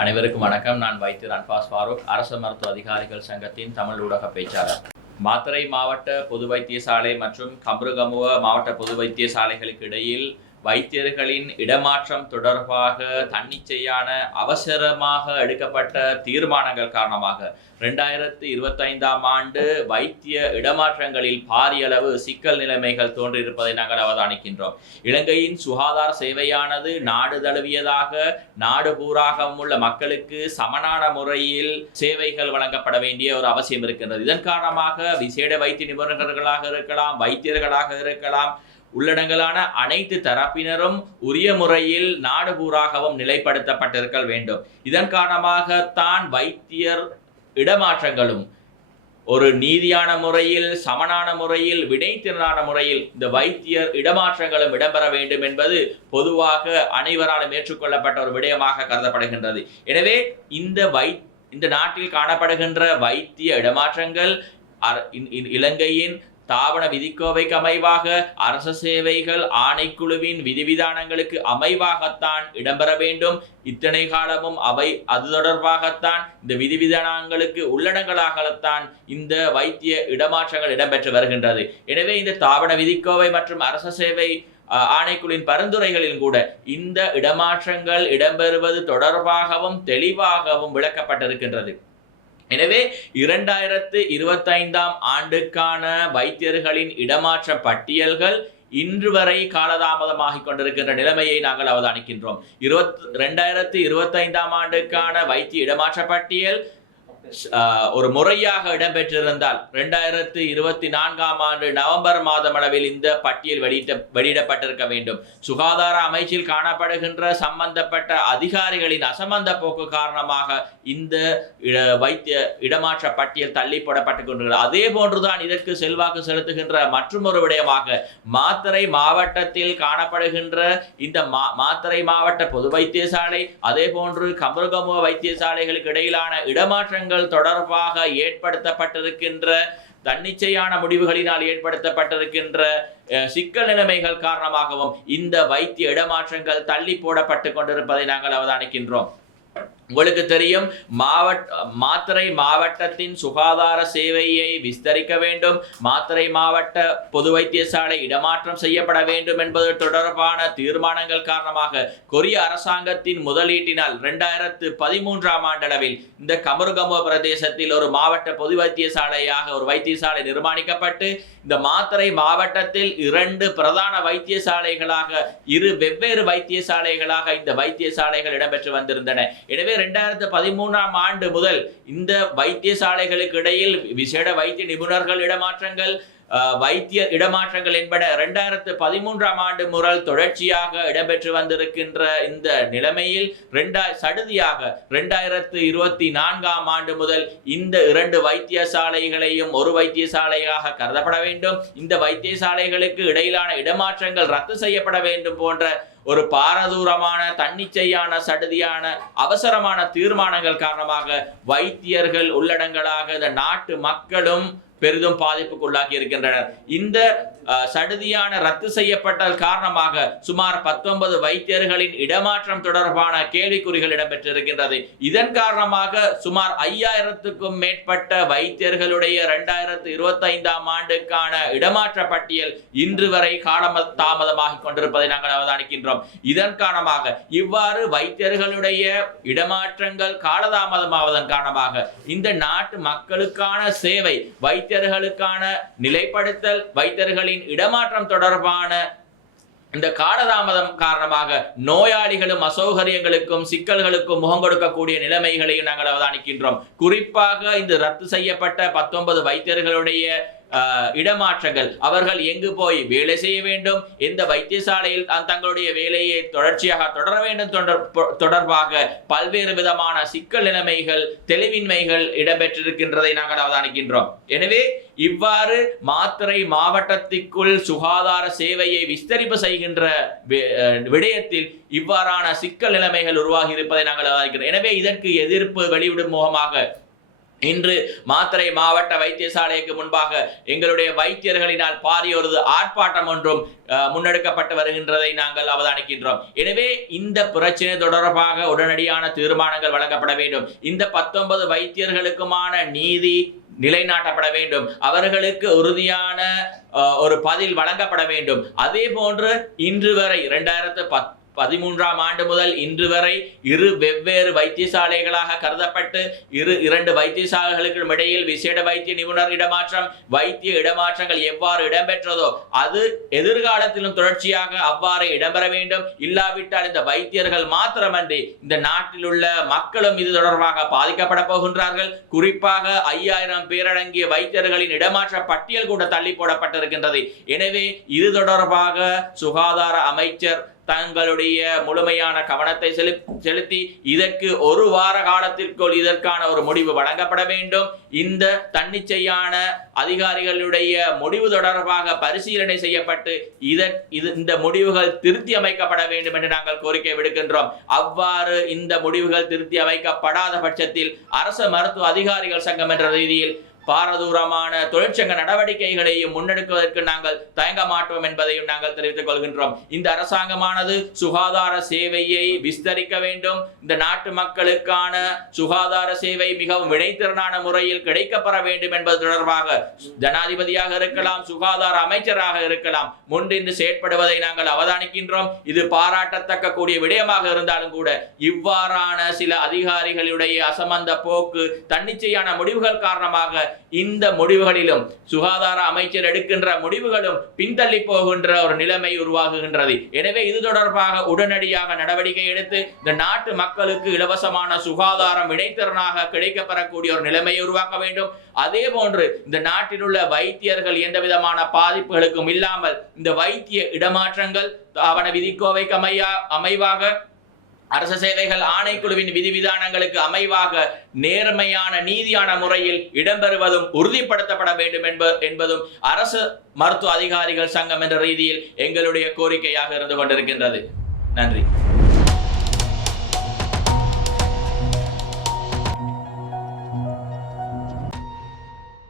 அனைவருக்கும் வணக்கம். நான் வைத்தியர் அன்பாஸ் ஃபாரூக் அரசு மருத்துவ அதிகாரிகள் சங்கத்தின் தமிழ் ஊடக பேச்சாளர். மாத்தரை மாவட்ட பொது வைத்தியசாலை மற்றும் கம்ருகமுவ மாவட்ட பொது வைத்தியசாலைகளுக்கு இடையில் வைத்தியர்களின் இடமாற்றம் தொடர்பாக தன்னிச்சையான அவசரமாக எடுக்கப்பட்ட தீர்மானங்கள் காரணமாக ரெண்டாயிரத்து இருபத்தைந்தாம் ஆண்டு வைத்திய இடமாற்றங்களில் பாரிய அளவு சிக்கல் நிலைமைகள் தோன்றியிருப்பதை நாங்கள் அவதானிக்கின்றோம். இலங்கையின் சுகாதார சேவையானது நாடு தழுவியதாக நாடு பூராகம் உள்ள மக்களுக்கு சமனான முறையில் சேவைகள் வழங்கப்பட வேண்டிய ஒரு அவசியம் இருக்கின்றது. இதன் காரணமாக விசேட வைத்திய நிபுணர்களாக இருக்கலாம் வைத்தியர்களாக இருக்கலாம் உள்ளடங்கலான அனைத்து தரப்பினரும் உரிய முறையில் நாடு பூராகவும் நிலைப்படுத்தப்பட்டிருக்க வேண்டும். இதன் காரணமாகத்தான் வைத்தியர் இடமாற்றங்களும் ஒரு நீதியான முறையில் சமனான முறையில் வினைத்திறனான முறையில் இந்த வைத்தியர் இடமாற்றங்களும் இடம்பெற வேண்டும் என்பது பொதுவாக அனைவராலும் ஏற்றுக்கொள்ளப்பட்ட ஒரு விடயமாக கருதப்படுகின்றது. எனவே இந்த வை இந்த நாட்டில் காணப்படுகின்ற வைத்திய இடமாற்றங்கள் இ- இலங்கையின் தாவண விதிக்கோவைக்கு அமைவாக அரச சேவைகள் ஆணைக்குழுவின் விதிவிதானங்களுக்கு அமைவாகத்தான் இடம்பெற வேண்டும். இத்தனை காலமும் அவை அது தொடர்பாகத்தான் இந்த விதிவிதானங்களுக்கு உள்ளடங்களாகத்தான் இந்த வைத்திய இடமாற்றங்கள் இடம்பெற்று வருகின்றது. எனவே இந்த தாவண விதிக்கோவை மற்றும் அரச சேவை ஆணைக்குழுவின் பரிந்துரைகளில் கூட இந்த இடமாற்றங்கள் இடம்பெறுவது தொடர்பாகவும் தெளிவாகவும் விளக்கப்பட்டிருக்கின்றது. எனவே இரண்டாயிரத்து இருபத்தைந்தாம் ஆண்டுக்கான வைத்தியர்களின் இடமாற்ற பட்டியல்கள் இன்று வரை காலதாமதமாகிக் கொண்டிருக்கின்ற நிலைமையை நாங்கள் அவதானிக்கின்றோம். இருபத் ரெண்டாயிரத்து இருபத்தைந்தாம் ஆண்டுக்கான வைத்திய இடமாற்ற பட்டியல் ஒரு முறையாக இடம்பெற்றிருந்தால் ரெண்டாயிரத்தி இருபத்தி நான்காம் ஆண்டு நவம்பர் மாதம் அளவில் இந்த பட்டியல் வெளியிட்ட வெளியிடப்பட்டிருக்க வேண்டும். சுகாதார அமைச்சில் காணப்படுகின்ற சம்பந்தப்பட்ட அதிகாரிகளின் அசம்பந்த போக்கு காரணமாக இந்த இட- வைத்திய இடமாற்ற பட்டியல் தள்ளி போடப்பட்டுக் அதே போன்றுதான் இதற்கு செல்வாக்கு செலுத்துகின்ற மற்றொரு விடயமாக மாத்தரை மாவட்டத்தில் காணப்படுகின்ற இந்த மா மாத்தறை மாவட்ட பொது வைத்தியசாலை அதே போன்று கமருகமுக வைத்தியசாலைகளுக்கு இடையிலான இடமாற்றங்கள் தொடர்பாக ஏற்படுத்தப்பட்டிருக்கின்ற தன்னிச்சையான முடிவுகளினால் ஏற்படுத்தப்பட்டிருக்கின்ற சிக்கல் நிலைமைகள் காரணமாகவும் இந்த வைத்திய இடமாற்றங்கள் தள்ளி போடப்பட்டு கொண்டிருப்பதை நாங்கள் அவதானிக்கின்றோம். உங்களுக்கு தெரியும் மாவட்ட மாத்திரை மாவட்டத்தின் சுகாதார சேவையை விஸ்தரிக்க வேண்டும். மாத்திரை மாவட்ட பொது வைத்தியசாலை இடமாற்றம் செய்யப்பட வேண்டும் என்பது தொடர்பான தீர்மானங்கள் காரணமாக கொரிய அரசாங்கத்தின் முதலீட்டினால் இரண்டாயிரத்து பதிமூன்றாம் ஆண்டளவில் இந்த கமருகம பிரதேசத்தில் ஒரு மாவட்ட பொது வைத்தியசாலையாக ஒரு வைத்தியசாலை நிர்மாணிக்கப்பட்டு இந்த மாத்திரை மாவட்டத்தில் இரண்டு பிரதான வைத்தியசாலைகளாக இரு வெவ்வேறு வைத்தியசாலைகளாக இந்த வைத்தியசாலைகள் இடம்பெற்று வந்திருந்தன. எனவே ரெண்டாயிரத்து பதிமூன்றாம் ஆண்டு முதல் இந்த வைத்தியசாலைகளுக்கு இடையில் விசேட வைத்திய நிபுணர்கள் இடமாற்றங்கள் வைத்திய இடமாற்றங்கள் என்பட இரண்டாயிரத்து பதிமூன்றாம் ஆண்டு முதல் தொடர்ச்சியாக இடம்பெற்று வந்திருக்கின்ற இந்த நிலைமையில் ரெண்டா சடுதியாக ரெண்டாயிரத்து இருபத்தி நான்காம் ஆண்டு முதல் இந்த இரண்டு வைத்தியசாலைகளையும் ஒரு வைத்தியசாலையாக கருதப்பட வேண்டும். இந்த வைத்தியசாலைகளுக்கு இடையிலான இடமாற்றங்கள் ரத்து செய்யப்பட வேண்டும் போன்ற ஒரு பாரதூரமான தன்னிச்சையான சடுதியான அவசரமான தீர்மானங்கள் காரணமாக வைத்தியர்கள் உள்ளடங்களாக இந்த நாட்டு மக்களும் பெரிதும் பாதிப்புக்குள்ளாகி இருக்கின்றனர். இந்த சடுதியான ரத்து செய்யப்பட்டல் காரணமாக சுமார் பத்தொன்பது வைத்தியர்களின் இடமாற்றம் தொடர்பான கேள்விக்குறிகள் இடம்பெற்றிருக்கின்றது. இதன் காரணமாக சுமார் ஐயாயிரத்துக்கும் மேற்பட்ட வைத்தியர்களுடைய இரண்டாயிரத்து இருபத்தைந்தாம் ஆண்டுக்கான இடமாற்ற பட்டியல் இன்று வரை காலம் தாமதமாகிக் கொண்டிருப்பதை நாங்கள் அவதானிக்கின்றோம். இதன் காரணமாக இவ்வாறு வைத்தியர்களுடைய இடமாற்றங்கள் காலதாமதமாவதன் காரணமாக இந்த நாட்டு மக்களுக்கான சேவை வைத்திய வைத்தியர்களுக்கான நிலைப்படுத்தல் வைத்தியர்களின் இடமாற்றம் தொடர்பான இந்த காலதாமதம் காரணமாக நோயாளிகளும் அசௌகரியங்களுக்கும் சிக்கல்களுக்கும் முகம் கொடுக்கக்கூடிய நிலைமைகளையும் நாங்கள் அவதானிக்கின்றோம். குறிப்பாக இந்த ரத்து செய்யப்பட்ட பத்தொன்பது வைத்தியர்களுடைய இடமாற்றங்கள். அவர்கள் எங்கு போய் வேலை செய்ய வேண்டும்? எந்த வைத்தியசாலையில் தங்களுடைய வேலையை தொடர்ச்சியாக தொடர வேண்டும்? தொடர்- தொடர்பாக பல்வேறு விதமான சிக்கல் நிலைமைகள் தெளிவின்மைகள் இடம்பெற்றிருக்கின்றதை நாங்கள் அவதானிக்கின்றோம். எனவே இவ்வாறு மாத்திரை மாவட்டத்திற்குள் சுகாதார சேவையை விஸ்தரிப்பு செய்கின்ற வி- அஹ் விடயத்தில் இவ்வாறான சிக்கல் நிலைமைகள் உருவாகி இருப்பதை நாங்கள் அவதானிக்கிறோம் எனவே இதற்கு எதிர்ப்பு வெளிவிடும் முகமாக இன்று மாத்திரை மாவட்ட வைத்தியசாலைக்கு முன்பாக எங்களுடைய வைத்தியர்களினால் பாரியொரு ஆர்ப்பாட்டம் ஒன்றும் முன்னெடுக்கப்பட்டு வருகின்றதை நாங்கள் அவதானிக்கின்றோம். எனவே இந்த பிரச்சனை தொடர்பாக உடனடியான தீர்மானங்கள் வழங்கப்பட வேண்டும். இந்த பத்தொன்பது வைத்தியர்களுக்குமான நீதி நிலைநாட்டப்பட வேண்டும். அவர்களுக்கு உறுதியான ஒரு பதில் வழங்கப்பட வேண்டும். அதே போன்று இன்று வரை இரண்டாயிரத்து பத் பதிமூன்றாம் ஆண்டு முதல் இன்று வரை இரு வெவ்வேறு வைத்தியசாலைகளாக கருதப்பட்டு இரு இரண்டு வைத்தியசாலைகளுக்கும் இடையில் விசேட வைத்திய நிபுணர் இடமாற்றம் வைத்திய இடமாற்றங்கள் எவ்வாறு இடம்பெற்றதோ அது எதிர்காலத்திலும் தொடர்ச்சியாக அவ்வாறு இடம்பெற வேண்டும். இல்லாவிட்டால் இந்த வைத்தியர்கள் மாத்திரமன்றி இந்த நாட்டில் உள்ள மக்களும் இது தொடர்பாக பாதிக்கப்பட போகின்றார்கள். குறிப்பாக ஐயாயிரம் பேரடங்கிய வைத்தியர்களின் இடமாற்ற பட்டியல் கூட தள்ளி போடப்பட்டிருக்கின்றது. எனவே இது தொடர்பாக சுகாதார அமைச்சர் தங்களுடைய முழுமையான கவனத்தை செலுத்தி இதற்கு ஒரு வார காலத்திற்குள் இதற்கான ஒரு முடிவு வழங்கப்பட வேண்டும். இந்த தன்னிச்சையான அதிகாரிகளுடைய முடிவு தொடர்பாக பரிசீலனை செய்யப்பட்டு இதன் இது இந்த முடிவுகள் திருத்தி அமைக்கப்பட வேண்டும் என்று நாங்கள் கோரிக்கை விடுக்கின்றோம். அவ்வாறு இந்த முடிவுகள் திருத்தி அமைக்கப்படாத பட்சத்தில் அரசு மருத்துவ அதிகாரிகள் சங்கம் என்ற ரீதியில் பாரதூரமான தொழிற்சங்க நடவடிக்கைகளையும் முன்னெடுக்குவதற்கு நாங்கள் தயங்க மாட்டோம் என்பதையும் நாங்கள் தெரிவித்துக் கொள்கின்றோம். இந்த அரசாங்கமானது சுகாதார சேவையை விஸ்தரிக்க வேண்டும். இந்த நாட்டு மக்களுக்கான சுகாதார சேவை மிகவும் வினைத்திறனான முறையில் கிடைக்கப்பெற வேண்டும் என்பது தொடர்பாக ஜனாதிபதியாக இருக்கலாம் சுகாதார அமைச்சராக இருக்கலாம் முன்னின்று செயற்படுவதை நாங்கள் அவதானிக்கின்றோம். இது பாராட்டத்தக்க கூடிய விடயமாக இருந்தாலும் கூட இவ்வாறான சில அதிகாரிகளுடைய அசமந்த போக்கு தன்னிச்சையான முடிவுகள் காரணமாக இந்த முடிவுகளிலும் சுகாதார அமைச்சர் எடுக்கின்ற முடிவுகளும் பின்தள்ளி போகின்ற ஒரு நிலைமை உருவாகுகின்றது. எனவே இது தொடர்பாக உடனடியாக நடவடிக்கை எடுத்து இந்த நாட்டு மக்களுக்கு இலவசமான சுகாதாரம் இணைத்திறனாக கிடைக்கப்பெறக்கூடிய ஒரு நிலைமையை உருவாக்க வேண்டும். அதே போன்று இந்த நாட்டில் உள்ள வைத்தியர்கள் எந்த விதமான பாதிப்புகளுக்கும் இல்லாமல் இந்த வைத்திய இடமாற்றங்கள் அவன விதிக்கோவைக்கு அமையா அமைவாக அரசு சேவைகள் ஆணைக்குழுவின் விதிவிதானங்களுக்கு அமைவாக நேர்மையான நீதியான முறையில் இடம்பெறுவதும் உறுதிப்படுத்தப்பட வேண்டும் என்ப என்பதும் அரசு மருத்துவ அதிகாரிகள் சங்கம் என்ற ரீதியில் எங்களுடைய கோரிக்கையாக இருந்து கொண்டிருக்கின்றது. நன்றி.